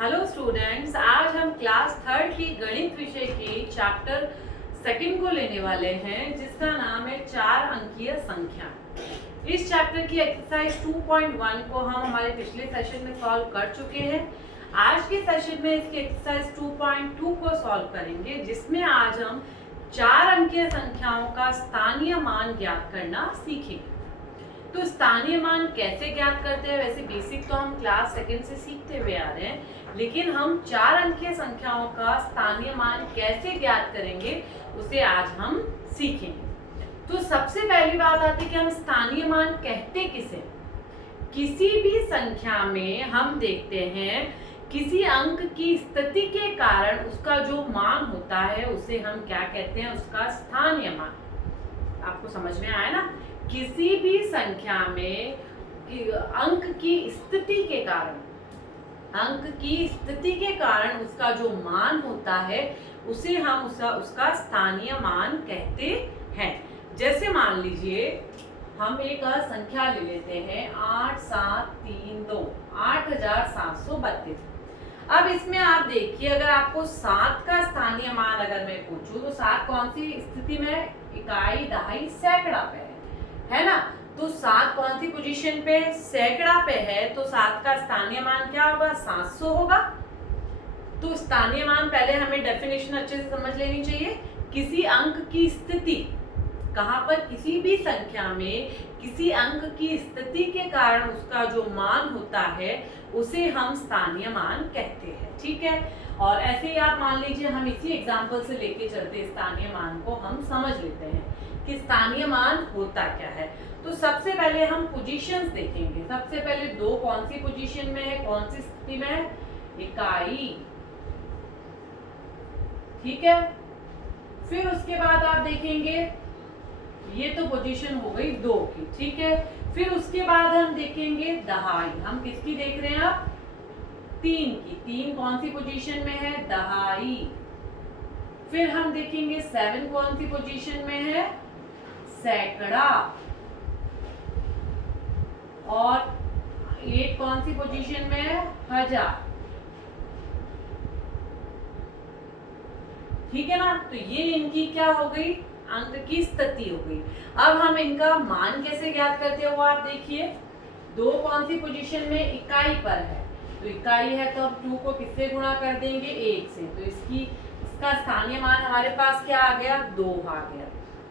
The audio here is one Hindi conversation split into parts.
हेलो स्टूडेंट्स, आज हम क्लास थर्ड की गणित विषय के चैप्टर सेकंड को लेने वाले हैं, जिसका नाम है 4 अंकीय संख्या। इस चैप्टर की एक्सरसाइज 2.1 को हम हमारे पिछले सेशन में सॉल्व कर चुके हैं। आज के सेशन में इसकी एक्सरसाइज 2.2 को सॉल्व करेंगे, जिसमें आज हम 4 अंकीय संख्याओं का स्थानीय मान ज्ञात करना सीखेंगे। तो स्थानीय मान कैसे ज्ञात करते हैं, वैसे बेसिक तो हम क्लास सेकंड से सीखते हुए आ रहे हैं, लेकिन हम 4 अंकीय संख्याओं का स्थानीय मान कैसे ज्ञात करेंगे उसे आज हम सीखेंगे। तो सबसे पहली बात आती है कि हम स्थानीय मान कहते किसे। किसी भी संख्या में हम देखते हैं किसी अंक की स्थिति के कारण उसका जो मान होता है उसे हम क्या कहते हैं, उसका स्थानीय मान। आपको समझ में आया ना? किसी भी संख्या में अंक की स्थिति के कारण उसका जो मान होता है उसे हम उसका स्थानीय मान कहते हैं। जैसे मान लीजिए हम एक संख्या ले लेते हैं 8732 8732। अब इसमें आप देखिए, अगर आपको 7 का स्थानीय मान अगर मैं पूछूं तो 7 कौन सी स्थिति में, इकाई, दहाई, सैकड़ा पे है ना? तो 7 कौन सी पोजीशन पे, सैकड़ा पे है, तो 7 का स्थानीय मान क्या होगा, 700 होगा। तो स्थानीय मान पहले हमें डेफिनेशन अच्छे से समझ लेनी चाहिए। किसी अंक की स्थिति, कहां पर, किसी भी संख्या में किसी अंक की स्थिति के कारण उसका जो मान होता है उसे हम स्थानीय मान कहते हैं। ठीक है, और ऐसे ही आप मान लीजिए, हम इसी एग्जांपल से लेके चलते स्थानीय मान को हम समझ लेते हैं कि स्थानीय मान होता क्या है। तो सबसे पहले हम पोजीशंस देखेंगे। सबसे पहले 2 कौन सी पोजीशन में है, कौन सी स्थिति में है, इकाई। ठीक है, फिर उसके बाद आप देखेंगे, ये तो पोजीशन हो गई 2 की। ठीक है, फिर उसके बाद हम देखेंगे दहाई। हम किसकी देख रहे हैं अब, 3 की। 3 कौन सी पोजीशन में है, दहाई। फिर हम देखेंगे 7 कौन सी पोजीशन में है, सैकड़ा। और 8 कौन सी पोजीशन में है, हजार। ठीक है ना? तो ये इनकी क्या हो गई, अंक की स्थिति हो गई। अब हम इनका मान कैसे ज्ञात करते हैं वो आप देखिए। 2 कौन सी पोजीशन में, इकाई पर है, तो इकाई है तो अब 2 को किससे गुणा कर देंगे, 1 से। तो इसका स्थानीय मान हमारे पास क्या आ गया, 2 आ गया।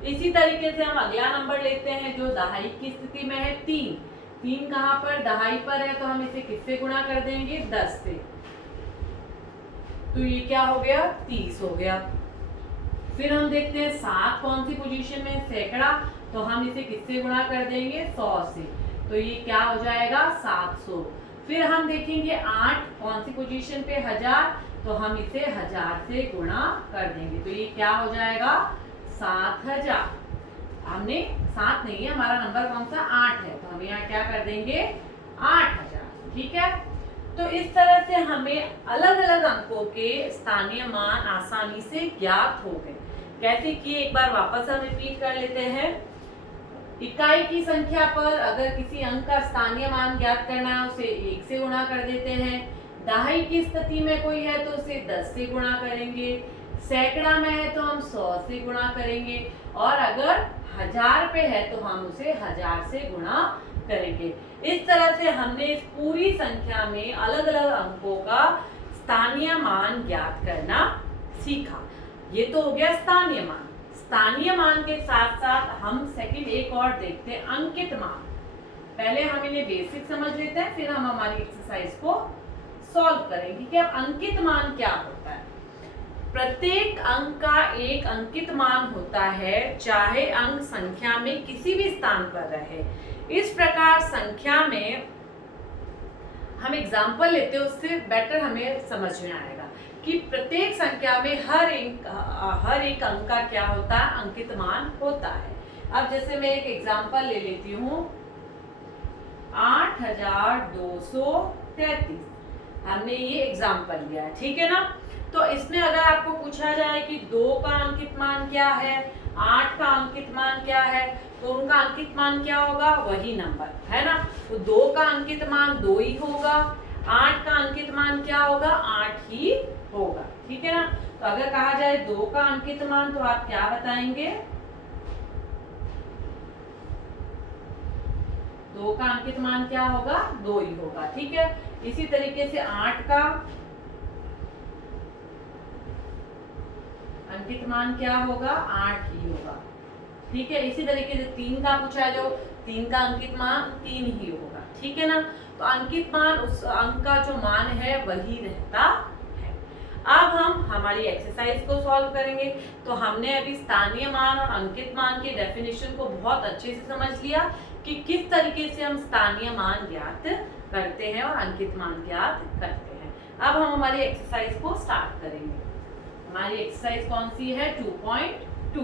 इसी तरीके से हम अगला नंबर लेते हैं जो दहाई की स्थिति में है, 3। 3 कहां पर, दहाई पर है, तो हम इसे किससे गुणा कर देंगे, 10 से। तो ये क्या हो गया, 30 हो गया। फिर हम देखते हैं 7 कौन सी पोजीशन में, सैकड़ा, तो हम इसे किससे गुणा कर देंगे, 100 से। तो ये क्या हो जाएगा, 700। फिर हम देखेंगे 8 कौन सी पोजीशन पे, हजार, तो हम इसे 1000 से गुणा कर देंगे। तो ये क्या हो जाएगा, 7000। हमने 7 नहीं है, हमारा नंबर कौन सा, 8 है, तो हम यहाँ क्या कर देंगे, 8000। ठीक है, तो इस तरह से हमें अलग अलग अंकों के स्थानीय मान आसानी से ज्ञात हो गए। कैसे किए, एक बार वापस हम रिपीट कर लेते हैं। इकाई की संख्या पर अगर किसी अंक का स्थानीय मान ज्ञात करना है उसे 1 से गुणा कर देते हैं। दहाई की स्थिति में कोई है तो उसे 10 से गुणा करेंगे। सैकड़ा में है तो हम 100 से गुणा करेंगे, और अगर 1000 पे है तो हम उसे 1000 से गुणा करेंगे। इस तरह से हमने इस पूरी संख्या में अलग अलग अंकों का स्थानीय मान ज्ञात करना सीखा। ये तो हो गया स्थानीय मान। स्थानीय मान के साथ साथ हम सेकंड एक और देखते हैं, अंकित मान। पहले हम इन्हें बेसिक समझ लेते हैं, फिर हम हमारी एक्सरसाइज को सॉल्व करेंगे कि अब अंकित मान क्या होता है। प्रत्येक अंक का एक अंकित मान होता है, चाहे अंक संख्या में किसी भी स्थान पर रहे। इस प्रकार संख्या में हम एग्जाम्पल लेते हैं, उससे बेटर हमें समझ में आएगा कि प्रत्येक संख्या में हर एक अंक का क्या होता है, अंकित मान होता है। अब जैसे मैं एक एग्जाम्पल ले लेती हूँ, 8233। हमने ये एग्जाम्पल लिया है, ठीक है ना? तो इसमें अगर आपको पूछा जाए कि 2 का अंकित मान क्या है, 8 का अंकित मान क्या है, तो उनका अंकित मान क्या होगा, वही नंबर है ना? तो 2 का अंकित मान 2 ही होगा, 8 का अंकित मान क्या होगा, 8 ही होगा, ठीक है ना। तो अगर कहा जाए 2 का अंकित मान तो आप क्या बताएंगे, 2 का अंकित मान क्या होगा, 2 ही होगा, ठीक है। इसी तरीके से 8 का अंकित मान क्या होगा, 8 ही होगा, ठीक है। इसी तरीके से 3 का पूछा जो 3 का अंकित मान 3 ही होगा, ठीक है ना। तो अंकित मान उस अंक का जो मान है वही रहता है। अब हम हमारी एक्सरसाइज को सॉल्व करेंगे। तो हमने अभी स्थानीय मान और अंकित मान के डेफिनेशन को बहुत अच्छे से समझ लिया कि किस तरीके से हम स्थानीय मान ज्ञात करते हैं और अंकित मान ज्ञात करते हैं। अब हम हमारी एक्सरसाइज को स्टार्ट करेंगे। हमारी एक्सरसाइज कौन सी है, 2.2।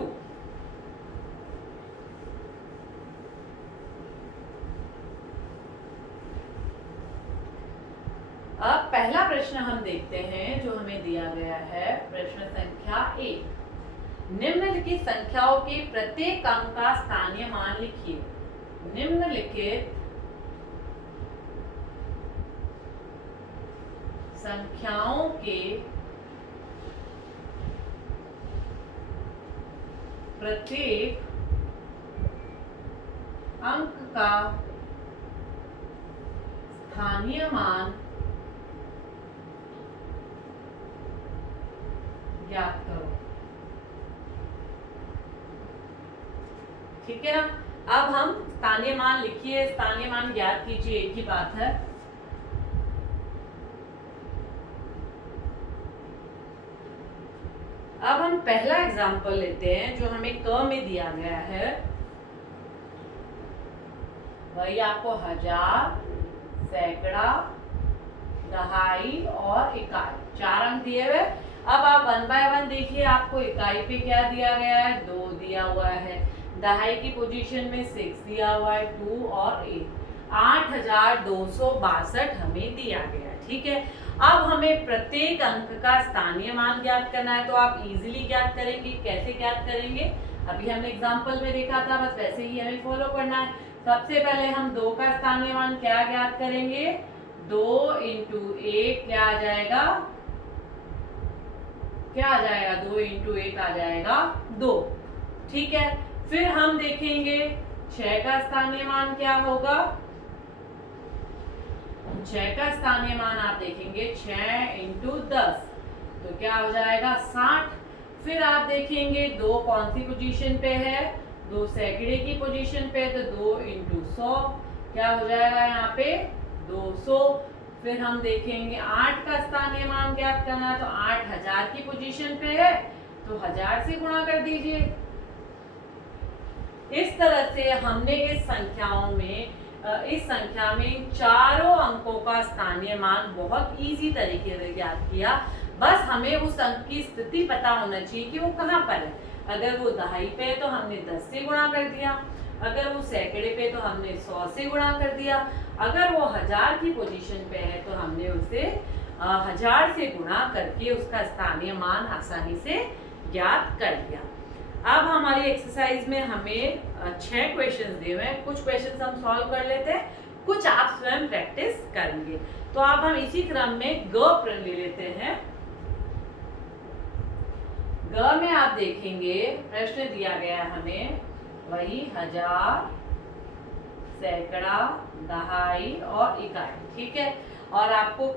अब पहला प्रश्न हम देखते हैं जो हमें दिया गया है, प्रश्न संख्या 1। निम्नलिखित संख्याओं के प्रत्येक अंक का स्थानीय मान लिखिए। निम्नलिखित संख्याओं के प्रत्येक अंक का स्थानीय मान ज्ञात करो, ठीक है ना। अब हम स्थानीय मान लिखिए, स्थानीय मान ज्ञात कीजिए, एक ही बात है। अब हम पहला एग्जांपल लेते हैं जो हमें क में दिया गया है। वही आपको हजार, सैकड़ा, दहाई और इकाई 4 अंक दिए हुए। अब आप 1 बाय 1 देखिए, आपको इकाई पे क्या दिया गया है, 2 दिया हुआ है। दहाई की पोजीशन में 6 दिया हुआ है, 2 और 8, 8262 हमें दिया गया है, ठीक है। अब हमें प्रत्येक अंक का स्थानीय मान ज्ञात करना है। तो आप इजीली ज्ञात करेंगे, कैसे ज्ञात करेंगे, अभी हमने एग्जांपल में देखा था, बस वैसे ही हमें फॉलो करना है। सबसे पहले हम 2 का स्थानीय मान क्या ज्ञात करेंगे, 2 × 1 क्या आ जाएगा, क्या आ जाएगा, 2 × 1 आ जाएगा 2, ठीक है। फिर हम देखेंगे 6 का स्थानीय मान क्या होगा। 6 का स्थानीय मान आप देखेंगे 6 × 10 तो क्या हो जाएगा 60। फिर आप देखेंगे 2 कौन सी पोजीशन पे है, 2 सैकड़े की पोजीशन पे, तो 2 × 100 क्या हो जाएगा यहाँ पे 200। फिर हम देखेंगे 8 का स्थानीय मान ज्ञात करना है, तो 8 हजार की पोजीशन पे है, तो 1000 से गुणा कर दीजिए। इस तरह से हमने इस संख्या में चारों अंकों का स्थानीय मान बहुत इजी तरीके से ज्ञात किया। बस हमें उस अंक की स्थिति पता होना चाहिए कि वो कहाँ पर है। अगर वो दहाई पे है तो हमने 10 से गुणा कर दिया, अगर वो सैकड़े पे तो हमने 100 से गुणा कर दिया, अगर वो 1000 की पोजीशन पे है तो हमने उसे 1000 से गुणा करके उसका स्थानीय मान आसानी से ज्ञात कर लिया। अब हमारी एक्सरसाइज में हमें 6 क्वेश्चंस दिए हुए हैं। कुछ क्वेश्चंस हम सॉल्व कर लेते हैं, कुछ आप स्वयं प्रैक्टिस करेंगे। तो अब हम इसी क्रम में ग ले लेते हैं। ग में आप देखेंगे प्रश्न दिया गया है हमें, वही हजार, सैकड़ा, दहाई और इकाई, ठीक है। और आपको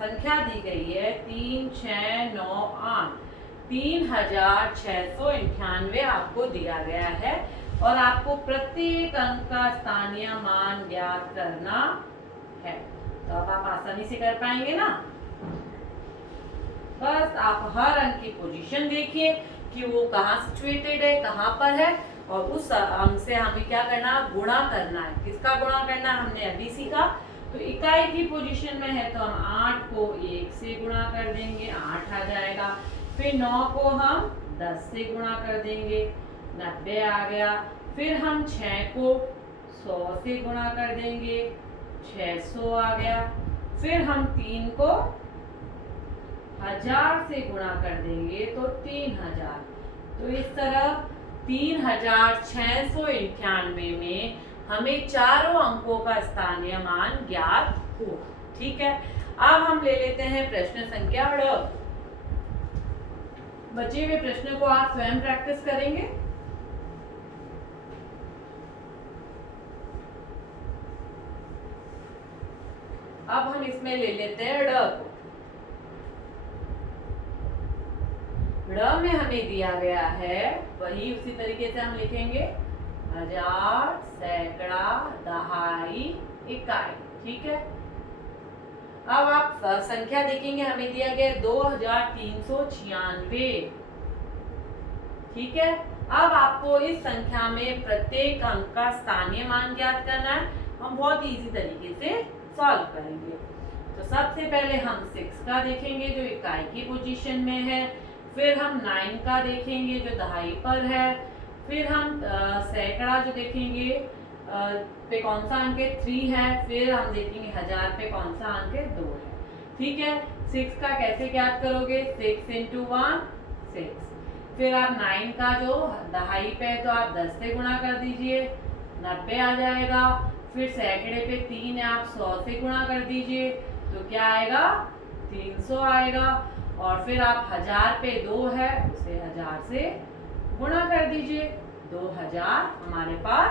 संख्या दी गई है 3, 6, 9, 8, 3698 आपको दिया गया है। और आपको प्रत्येक अंक का स्थानीय मान ज्ञात करना है। तो अब आप आसानी से कर पाएंगे ना। बस आप हर अंक की पोजीशन देखिए कि वो कहाँ सिचुएटेड है, कहाँ पर है, और उस अंक से हमें क्या करना, गुणा करना है। किसका गुणा करना है हमने अभी सीखा। तो इकाई की पोजीशन में है तो हम 8 को 1 से गुणा कर देंगे, 8 आ जाएगा। फिर 9 को हम 10 से गुणा कर देंगे, 90 आ गया। फिर हम 6 को 100 से गुणा कर देंगे, 600 आ गया। फिर हम 3 को 1000 से गुणा कर देंगे तो 3000। तो इस तरह 3698 में हमें चारों अंकों का स्थानीय मान ज्ञात हुआ, ठीक है। अब हम ले लेते हैं प्रश्न संख्या ड। बचे हुए प्रश्न को आप स्वयं प्रैक्टिस करेंगे। अब हम इसमें ले लेते हैं ड को। ड में हमें दिया गया है वही उसी तरीके से हम लिखेंगे, हजार, सैकड़ा, दहाई, इकाई। ठीक है। अब आप संख्या देखेंगे, हमें दिया गया 2396। ठीक है। अब आपको इस संख्या में प्रत्येक अंक का स्थानीय मान ज्ञात करना है। हम बहुत इजी तरीके से सॉल्व करेंगे। तो सबसे पहले हम 6 का देखेंगे जो इकाई की पोजीशन में है, फिर हम 9 का देखेंगे जो दहाई पर है, फिर हम सैकड़ा जो देखेंगे पे कौन सा अंक है 3 है, फिर हम देखेंगे हजार पे कौन सा अंक है 2 है। ठीक है। 6 का कैसे ज्ञात करोगे, 6 × 1 6। फिर आप 9 का जो दहाई पे है तो आप 10 से गुणा कर दीजिए, 90 आ जाएगा। फिर सैकड़े पे 3 है, आप 100 से गुणा कर दीजिए तो क्या आएगा, 300 आएगा। और फिर आप हजार पे 2 है, उसे 1000 से गुणा कर दीजिए, 2000 हमारे पास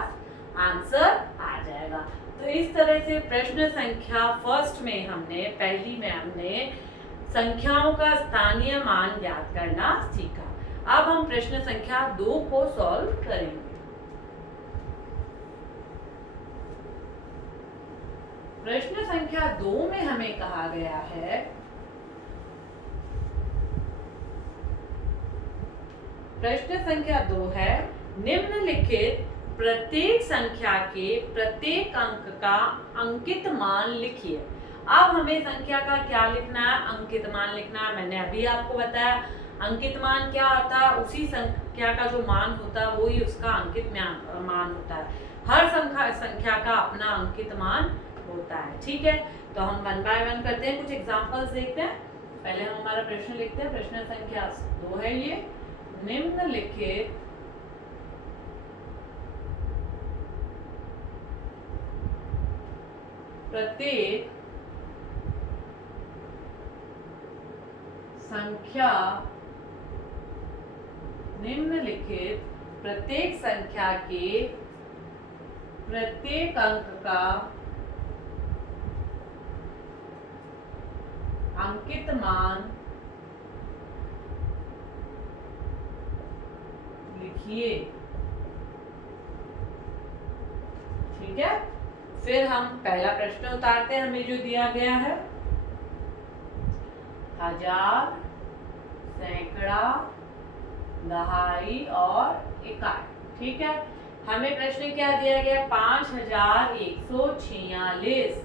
आंसर आ जाएगा। तो इस तरह से प्रश्न संख्या फर्स्ट में पहली में हमने संख्याओं का स्थानीय मान ज्ञात करना सीखा। अब हम प्रश्न संख्या 2 को सॉल्व करेंगे। प्रश्न संख्या 2 में हमें कहा गया है प्रश्न संख्या 2 है, निम्नलिखित प्रत्येक संख्या के प्रत्येक अंक का अंकित मान लिखिए। अब हमें संख्या का क्या लिखना है, अंकित मान लिखना है। मैंने अभी आपको बताया अंकित मान क्या होता है, उसी संख्या का जो मान होता है वही उसका अंकित मान होता है। हर संख्या का अपना अंकित मान होता है। ठीक है। तो हम 1 बाय 1 करते हैं, कुछ एग्जांपल्स देखते हैं। पहले हम हमारा प्रश्न लिखते हैं। प्रश्न संख्या 2 है ये, निम्नलिखित प्रत्येक संख्या के प्रत्येक अंक का अंकित मान लिखिए। ठीक है। फिर हम पहला प्रश्न उतारते हैं, हमें जो दिया गया है, हजार, सैकड़ा, दहाई और इकाई। ठीक है। हमें प्रश्न क्या दिया गया, 5146।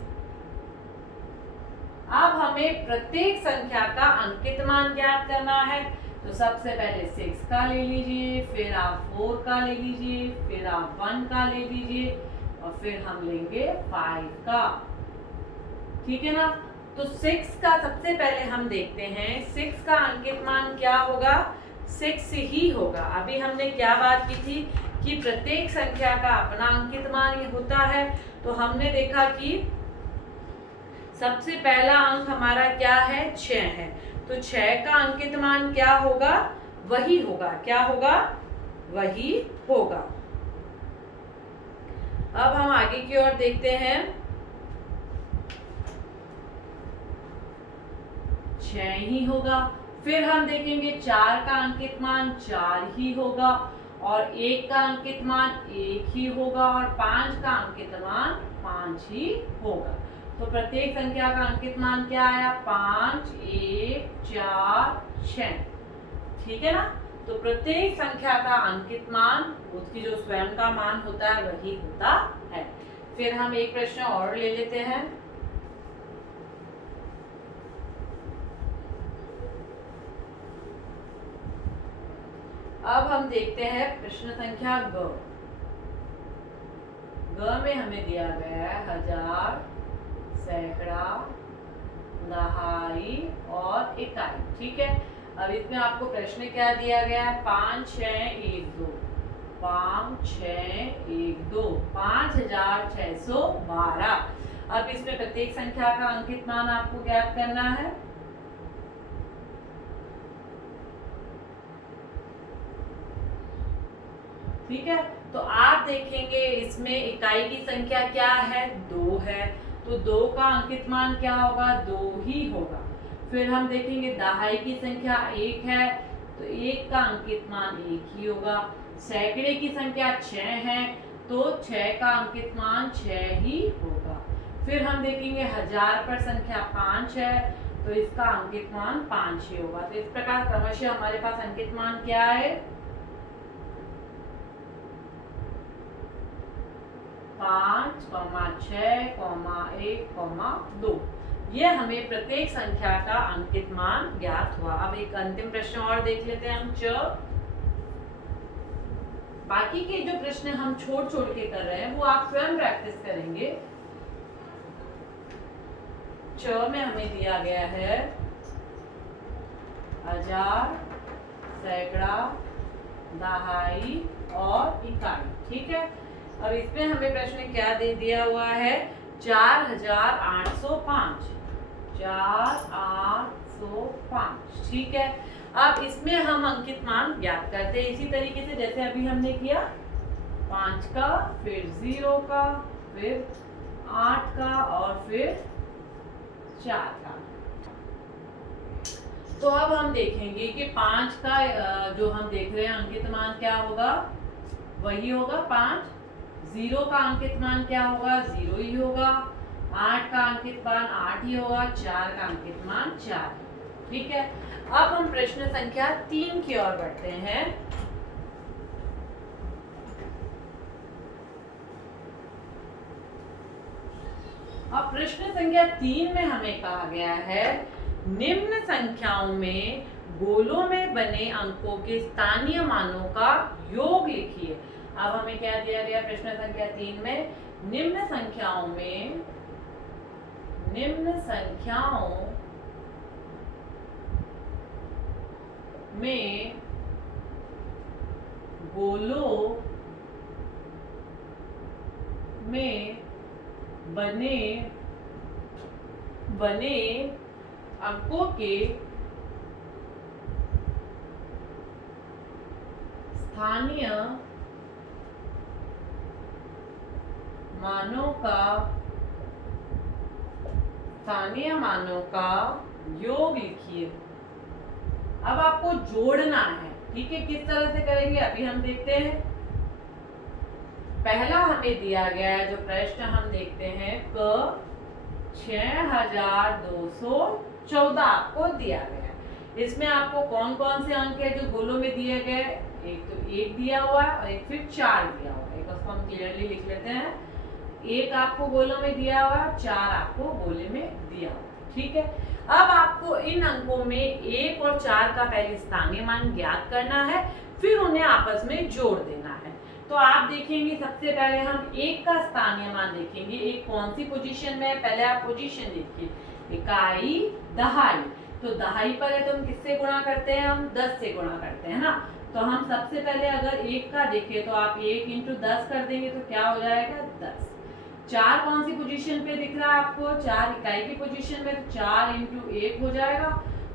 अब हमें प्रत्येक संख्या का अंकित मान ज्ञात करना है। तो सबसे पहले 6 का ले लीजिए, फिर आप 4 का ले लीजिए, फिर आप 1 का ले लीजिए और फिर हम लेंगे 5 का। ठीक है ना। तो 6 का सबसे पहले हम देखते हैं 6 का अंकित मान क्या होगा, 6 ही होगा। अभी हमने क्या बात की थी कि प्रत्येक संख्या का अपना अंकित मान होता है। तो हमने देखा कि सबसे पहला अंक हमारा क्या है, 6 है। तो 6 का अंकित मान क्या होगा, वही होगा। क्या होगा, वही होगा। अब हम आगे की ओर देखते हैं। 6 ही होगा। फिर हम देखेंगे 4 का अंकित मान 4 ही होगा, और 1 का अंकित मान 1 ही होगा, और 5 का अंकित मान 5 ही होगा। तो प्रत्येक संख्या का अंकित मान क्या आया, 5, 1, 4, 6। ठीक है ना। तो प्रत्येक संख्या का अंकित मान उसकी जो स्वयं का मान होता है वही होता है। फिर हम एक प्रश्न और ले लेते हैं। अब हम देखते हैं प्रश्न संख्या ग। ग में हमें दिया गया है हजार, सैकड़ा, दहाई और इकाई। ठीक है। अब इसमें आपको प्रश्न क्या दिया गया है, 5, 6, 1, 2। 5, 6, 1, 2, 5612। अब इसमें प्रत्येक संख्या का अंकित मान आपको ज्ञात करना है। ठीक है, तो आप देखेंगे इसमें इकाई की संख्या क्या है, 2 है, तो 2 का अंकित मान क्या होगा, 2 ही होगा। फिर हम देखेंगे दहाई की संख्या 1 है, तो 1 का अंकित मान 1 ही होगा। सैकड़े की संख्या 6 है, तो 6 का अंकित मान 6 ही होगा। फिर हम देखेंगे 1000 पर संख्या 5 है, तो इसका अंकित मान 5 ही होगा। तो इस प्रकार क्रमशः हमारे पास अंकित मान क्या है, 5, 6, 1, 2। ये हमें प्रत्येक संख्या का अंकित मान ज्ञात हुआ। अब एक अंतिम प्रश्न और देख लेते हैं हम, च। बाकी के जो प्रश्न हम छोड़ छोड़ के कर रहे हैं वो आप स्वयं प्रैक्टिस करेंगे। च में हमें दिया गया है 1000, सैकड़ा, दहाई और इकाई। ठीक है, अब इसमें हमें प्रश्न क्या दे दिया हुआ है, 4805, 4805। ठीक है, अब इसमें हम अंकित मान ज्ञात करते हैं इसी तरीके से जैसे अभी हमने किया, 5 का, फिर 0 का, फिर 8 का और फिर 4 का। तो अब हम देखेंगे कि 5 का जो हम देख रहे हैं अंकित मान क्या होगा, वही होगा 5। 0 का अंकित मान क्या होगा, 0 ही होगा। 8 का अंकित मान 8 ही होगा। 4 का अंकित मान 4। ठीक है, अब हम प्रश्न संख्या 3 की ओर बढ़ते हैं। अब प्रश्न संख्या 3 में हमें कहा गया है, निम्न संख्याओं में गोलों में बने अंकों के स्थानीय मानों का योग लिखिए। अब हमें क्या दिया गया प्रश्न संख्या 3 में, निम्न संख्याओं में गोलों में बने अंकों के स्थानीय मानों का योग लिखिए। अब आपको जोड़ना है। ठीक है, किस तरह से करेंगे अभी हम देखते हैं। पहला हमें दिया गया है जो प्रश्न हम देखते हैं, क 6214 आपको दिया गया है। इसमें आपको कौन कौन से अंक है जो गोलों में दिए गए, एक तो 1 दिया हुआ है और एक फिर 4 दिया हुआ है। एक उसको हम क्लियरली लिख लेते हैं, 1 आपको गोलों में दिया हुआ, 4 आपको गोले में दिया हुआ। ठीक है, अब आपको इन अंकों में 1 और 4 का पहले स्थानीय मान ज्ञात करना है, फिर उन्हें आपस में जोड़ देना है। तो आप देखेंगे सबसे पहले हम 1 का स्थानीय मान देखेंगे। 1 कौन सी पोजीशन में है, पहले आप पोजीशन देखिए, इकाई, दहाई। तो दहाई पर है तो हम किससे गुणा करते हैं, हम 10 से गुणा करते हैं ना। तो हम सबसे पहले अगर 1 का देखें तो आप 1 × 10 कर देंगे तो क्या हो जाएगा, 10। 4 कौन सी पोजीशन पे दिख रहा है आपको, 4 इकाई की पोजीशन में, तो 4 × 1 हो जाएगा,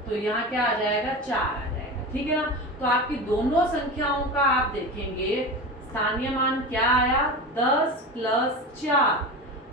तो यहाँ क्या आ जाएगा, 4 आ जाएगा। ठीक है ना, तो आपकी दोनों संख्याओं का आप देखेंगे स्थानीय मान क्या आया, 10 + 4।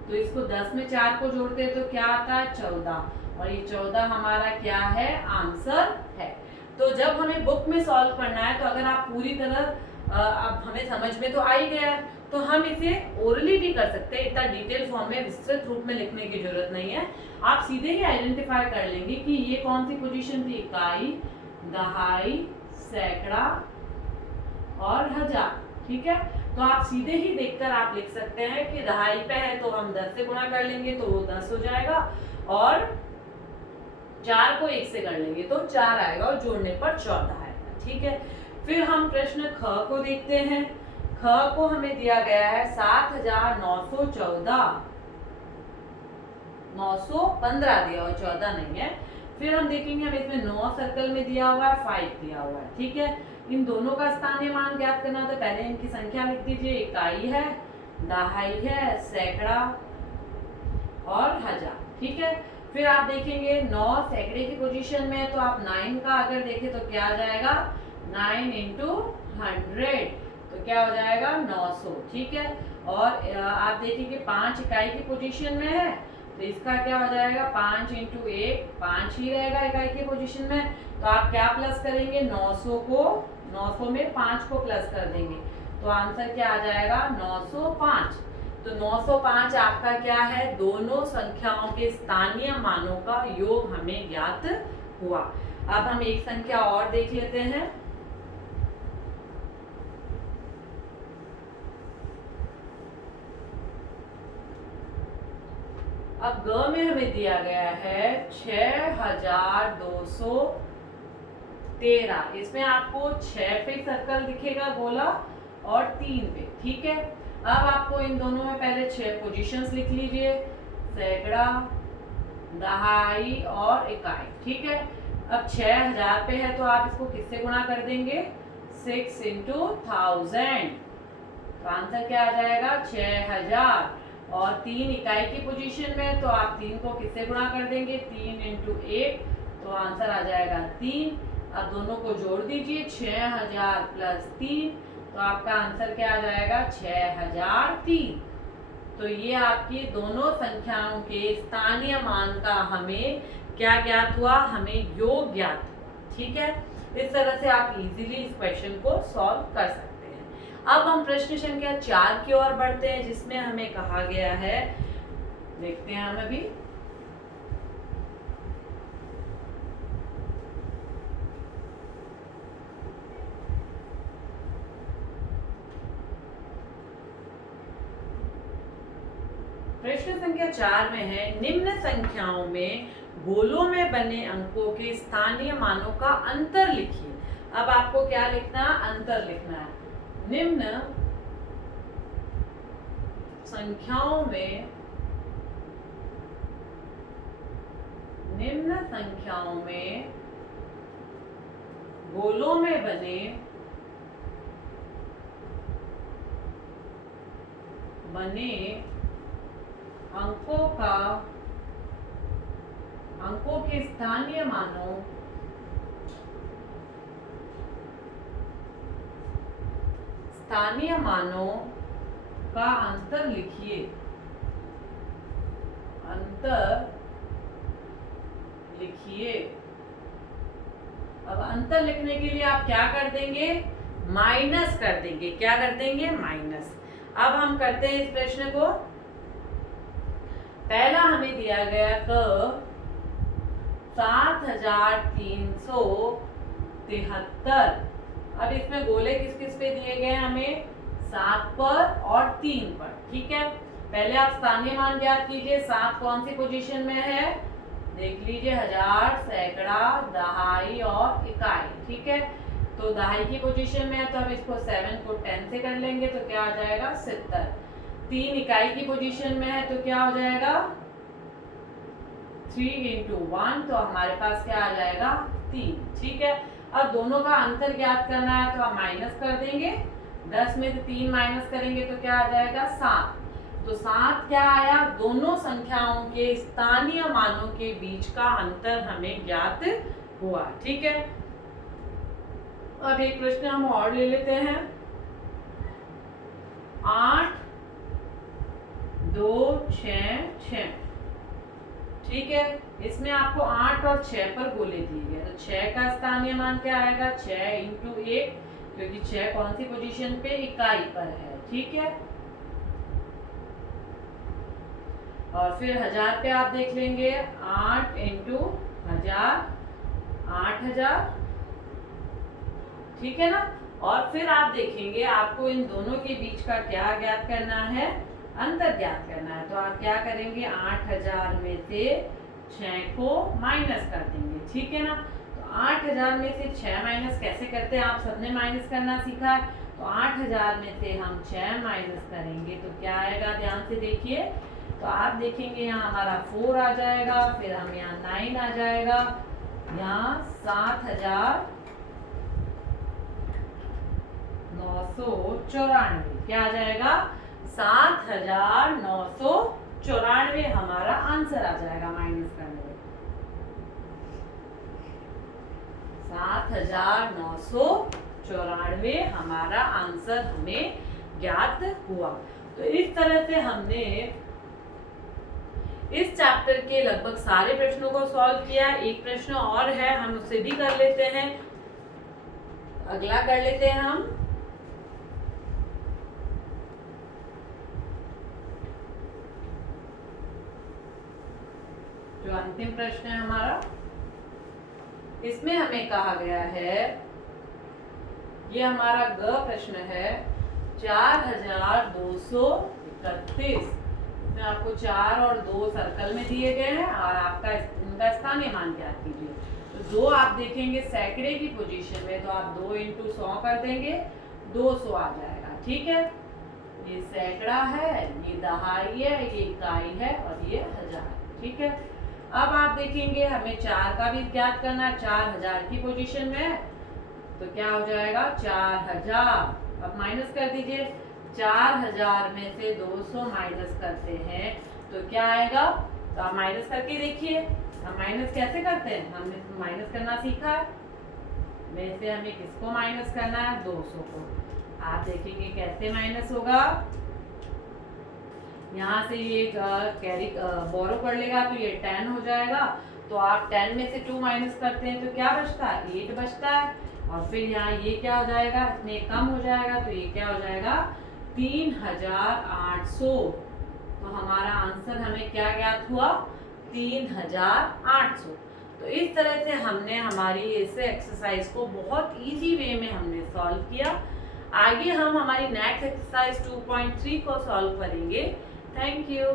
तो इसको 10 में 4 को जोड़ते हैं तो क्या आता है, 14, और ये 14 हमारा क्या है, आंसर है। तो जब हमें बुक में सॉल्व करना है तो अगर आप पूरी तरह अब हमें समझ में तो आ ही गया है, तो हम इसे ओरली भी कर सकते हैं। इतना डिटेल फॉर्म में विस्तृत रूप में लिखने की जरूरत नहीं है। आप सीधे ही आइडेंटिफाई कर लेंगे कि ये कौन सी पोजीशन थी, इकाई, दहाई, सैकड़ा और हजार। ठीक है, तो आप सीधे ही देखकर आप लिख सकते हैं कि दहाई पे है तो हम 10 से गुणा कर लेंगे तो वो 10 हो जाएगा, और 4 को 1 से कर लेंगे तो 4 आएगा, और जोड़ने पर 14 आएगा। ठीक है, फिर हम प्रश्न ख को देखते हैं। ख को हमें दिया गया है 7914, 915 दिया हुआ, 14 नहीं है। फिर हम देखेंगे, हम इसमें 9 सर्कल में दिया हुआ है, 5 दिया हुआ है। ठीक है, इन दोनों का स्थानीय मान ज्ञात करना तो पहले इनकी संख्या लिख दीजिए, इकाई है, दहाई है, सैकड़ा और 1000। ठीक है, फिर आप देखेंगे 9 सैकड़े की पोजीशन में है, तो आप 9 का अगर देखें तो क्या आ जाएगा, 9 इंटू 100, तो क्या हो जाएगा 900। ठीक है, और आप देखिए 5 इकाई की पोजीशन में है, तो इसका क्या हो जाएगा, 5 इंटू 1, 5 ही रहेगा इकाई की पोजीशन में। तो आप क्या प्लस करेंगे, 900 में 5 को प्लस कर देंगे, तो आंसर क्या आ जाएगा 905। तो 905 आपका क्या है, दोनों संख्याओं के स्थानीय मानों का योग हमें ज्ञात हुआ। अब हम एक संख्या और देख लेते हैं। अब ग में हमें दिया गया है 6213। इसमें आपको 6 पे सर्कल दिखेगा गोला और 3 पे। ठीक है, अब आपको इन दोनों में पहले 6 पोजीशंस लिख लीजिए, सैकड़ा, दहाई और इकाई। ठीक है, अब 6000 पे है, तो आप इसको किससे गुणा कर देंगे, 6 इंटू 1000, तो आंसर क्या आ जाएगा 6000। और 3 इकाई की पोजीशन में, तो आप 3 को किससे गुणा कर देंगे, 3 इंटू 1, तो आंसर आ जाएगा 3। अब दोनों को जोड़ दीजिए, 6000 प्लस 3, तो आपका आंसर क्या आ जाएगा 6003। तो ये आपकी दोनों संख्याओं के स्थानीय मान का हमें क्या ज्ञात हुआ, हमें योग ज्ञात हुआ। ठीक है, इस तरह से आप इजीली इस क्वेश्चन को सॉल्व कर सकते हैं। अब हम प्रश्न संख्या 4 की ओर बढ़ते हैं, जिसमें हमें कहा गया है, देखते हैं हम अभी, प्रश्न संख्या 4 में है, निम्न संख्याओं में गोलों में बने अंकों के स्थानीय मानों का अंतर लिखिए। अब आपको क्या लिखना, अंतर लिखना है। निम्न संख्याओं में गोलों में बने अंकों के स्थानीय मानों का अंतर लिखिए। अब अंतर लिखने के लिए आप क्या कर देंगे, माइनस कर देंगे। क्या कर देंगे, माइनस। अब हम करते हैं इस प्रश्न को। पहला हमें दिया गया क 7373। अब इसमें गोले किस किस पे दिए गए, हमें 7 पर और 3 पर। ठीक है, पहले आप स्थानीय मान ज्ञात कीजिए। 7 कौन सी पोजीशन में है, देख लीजिए, 1000, सैकड़ा, दहाई और इकाई। ठीक है, तो दहाई की पोजीशन में है, तो हम इसको 7 को 10 से कर लेंगे, तो क्या आ जाएगा 70। 3 इकाई की पोजीशन में है, तो क्या हो जाएगा 3 इंटू 1, तो हमारे पास क्या आ जाएगा 3। ठीक है, अब दोनों का अंतर ज्ञात करना है, तो हम माइनस कर देंगे। 10 में से 3 माइनस करेंगे तो क्या आ जाएगा 7। तो 7 क्या आया, दोनों संख्याओं के स्थानीय मानों के बीच का अंतर हमें ज्ञात हुआ। ठीक है, अब एक प्रश्न हम और ले लेते हैं। 8 2 6 6। ठीक है, इसमें आपको 8 और 6 पर गोले दिए गए, तो 6 का स्थानीय मान क्या आएगा, 6 इंटू 1, क्योंकि 6 कौन सी पोजीशन पे, इकाई पर है। ठीक है, और फिर 1000 पे आप देख लेंगे, 8 इंटू 1000, 8000। ठीक है ना, और फिर आप देखेंगे आपको इन दोनों के बीच का क्या ज्ञात करना है, अंतर ज्ञात करना है। तो आप क्या करेंगे, 8000 में से 6 को माइनस कर देंगे। ठीक है ना, तो 8000 में से 6 माइनस कैसे करते हैं, आप सबने माइनस करना सीखा है। तो 8000 में से हम 6 माइनस करेंगे तो क्या आएगा, ध्यान से देखिए। तो आप देखेंगे यहाँ हमारा 4 आ जाएगा, फिर हम यहाँ 9 आ जाएगा, यहाँ 7994। क्या आ जाएगा, 7994। 94 हमारा आंसर आ जाएगा माइनस करने में। 7994 हमारा आंसर हमें ज्ञात हुआ। तो इस तरह से हमने इस चैप्टर के लगभग सारे प्रश्नों को सॉल्व किया। एक प्रश्न और है, हम उसे भी कर लेते हैं। अगला कर लेते हैं हम। जो अंतिम प्रश्न है हमारा, इसमें हमें कहा गया है, ये हमारा ग प्रश्न है, 4231। इसमें आपको 4 और 2 सर्कल में दिए गए हैं और आपका इनका स्थानीय मान ज्ञात कीजिए। तो 2 आप देखेंगे सैकड़े की पोजीशन में, तो आप 2 × 100 कर देंगे, 200 आ जाएगा। ठीक है, ये सैकड़ा है, ये दहाई है, ये इकाई है और ये हजार। ठीक है, अब आप देखेंगे हमें 4 का भी ज्ञात करना है। 4000 की पोजीशन में, तो क्या हो जाएगा 4000। अब माइनस कर दीजिए, 4000 में से 200 माइनस करते हैं तो क्या आएगा। तो आप माइनस करके देखिए, हम माइनस कैसे करते हैं, हमने माइनस करना सीखा है। वैसे हमें किसको माइनस करना है, 200 को। आप देखेंगे कैसे माइनस होगा। यहाँ से ये कैरी बोरो कर लेगा तो ये 10 हो जाएगा। तो आप 10 में से 2 माइनस करते हैं तो क्या बचता है, 8 बचता है। और फिर यहाँ ये क्या हो जाएगा, इसमें कम हो जाएगा, तो ये क्या हो जाएगा 3800। तो हमारा आंसर हमें क्या ज्ञात हुआ, 3800। तो इस तरह से हमने हमारी इस एक्सरसाइज को बहुत इजी वे में हमने सॉल्व किया। आगे हम हमारी नेक्स्ट एक्सरसाइज 2.3 को सॉल्व करेंगे। Thank you.